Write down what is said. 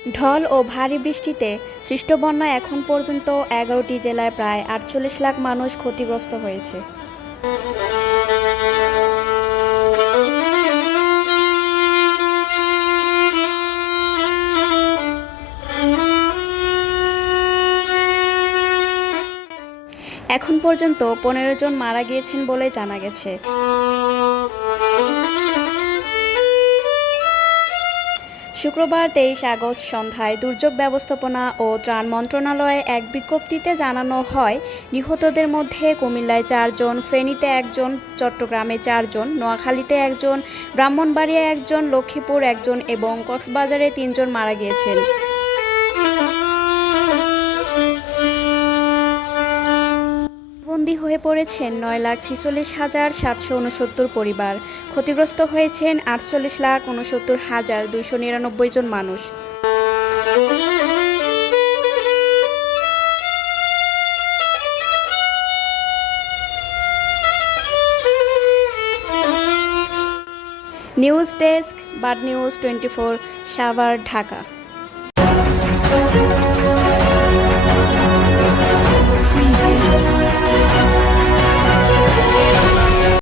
ঢল ও ভারী বৃষ্টিতে সৃষ্ট বন্যায় এখন পর্যন্ত এগারোটি জেলায় প্রায় আটচল্লিশ লাখ মানুষ ক্ষতিগ্রস্ত হয়েছে। এখন পর্যন্ত পনেরো জন মারা গিয়েছেন বলে জানা গেছে। শুক্রবার তেইশ আগস্ট সন্ধ্যায় দুর্যোগ ব্যবস্থাপনা ও ত্রাণ মন্ত্রণালয়ে এক বিজ্ঞপ্তিতে জানানো হয়, নিহতদের মধ্যে কুমিল্লায় চারজন, ফেনীতে একজন, চট্টগ্রামে চারজন, নোয়াখালীতে একজন ব্রাহ্মণবাড়িয়া একজন, লক্ষ্মীপুর একজন এবং কক্সবাজারে তিনজন মারা গিয়েছেন। হয়ে পড়েছেন নয় লাখ ছিচল্লিশ হাজার সাতশো উনসত্তর পরিবার। ক্ষতিগ্রস্ত হয়েছেন আটচল্লিশ লাখ উনসত্তর হাজার দুইশো নিরানব্বই জন মানুষ। News desk bud news twenty four, Savar, Dhaka.